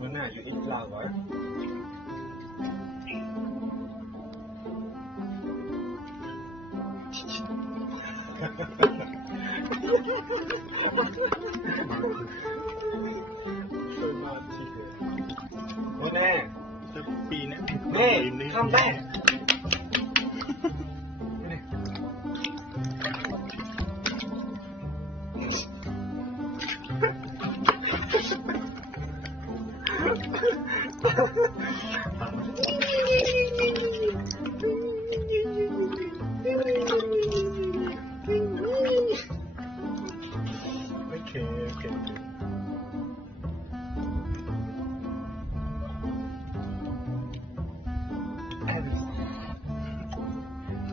Mona, you eat flour? Mona, hey, come back. Okay.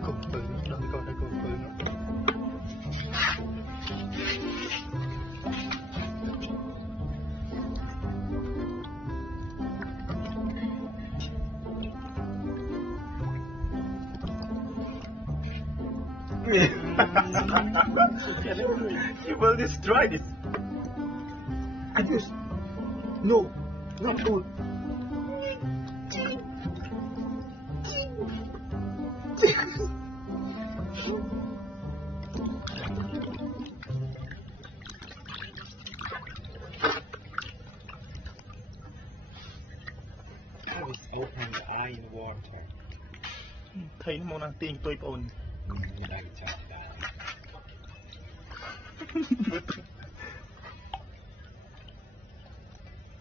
Cục từ nó đừng coi thấy cục từ nó. You will destroy this. Adios. No, not good. Always open the eye in water. Thấy nó mong đang tiên tôi ôn. Đang chặt đá.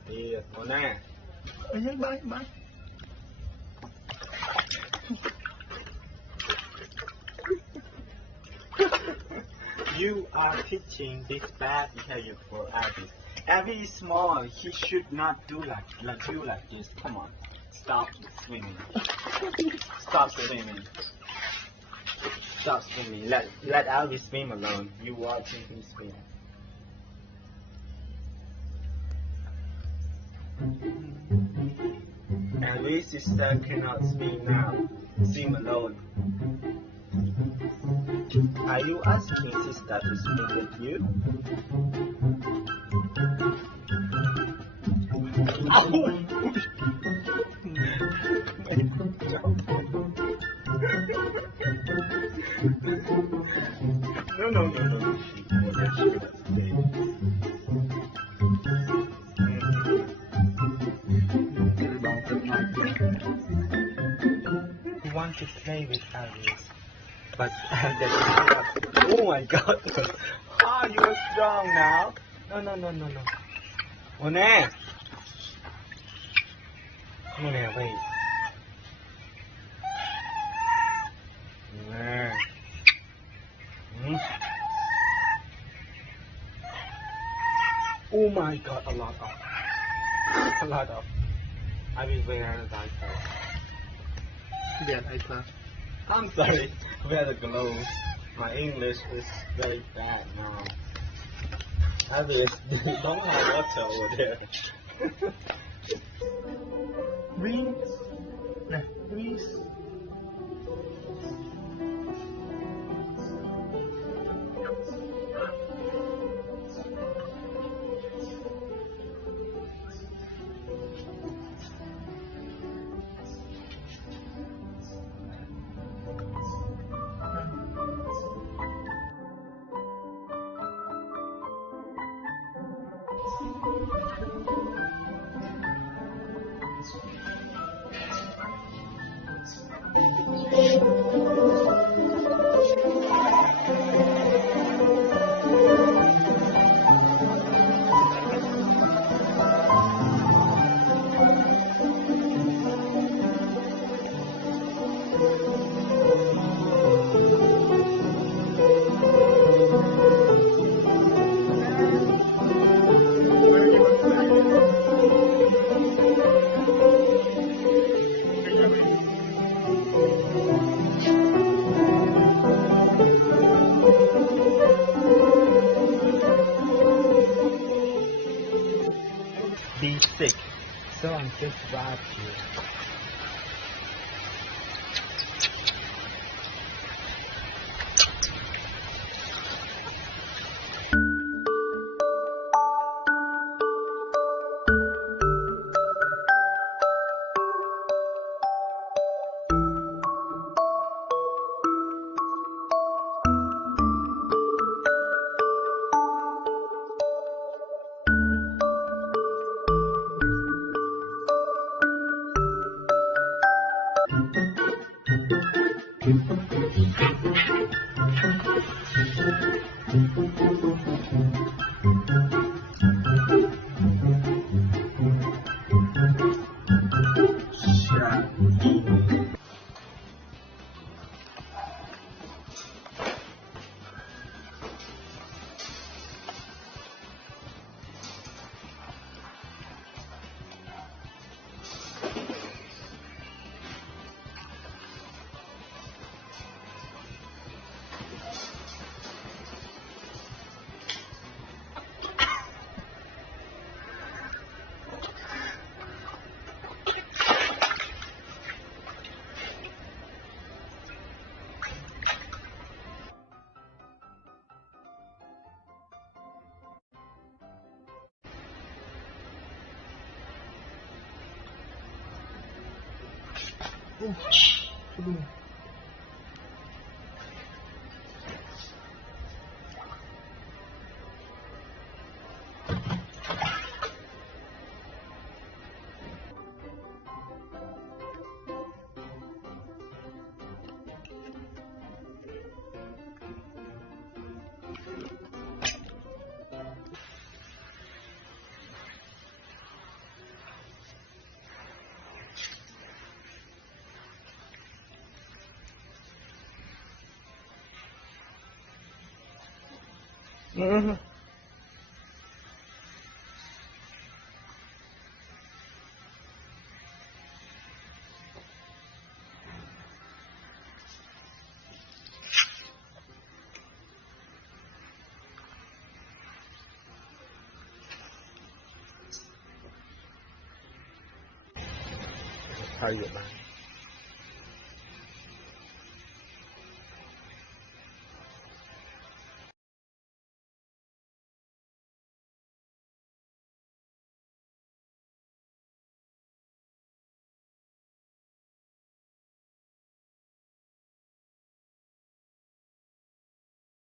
Đi, Mona. Bye. You are teaching this bad behavior for Abby. Abby is small. He should not do like this. Come on. Stop swimming. Stop swimming. Stop swimming. Let Abby swim alone. You watching him swim. Abby's sister cannot swim now. Swim alone. Are you asking sister to swim with you? No. You want to play with Alice, but oh my God! Oh, you are strong now. No. Mona, wait. Oh my God, a lot of. I will wear a diaper. Dạ thầy ta. I'm sorry, wear the gloves. My English is very bad now. I will don't have water over there. Breathe. Nè, breathe. Be sick, so I'm sick about you. Aduh. How do you get mine?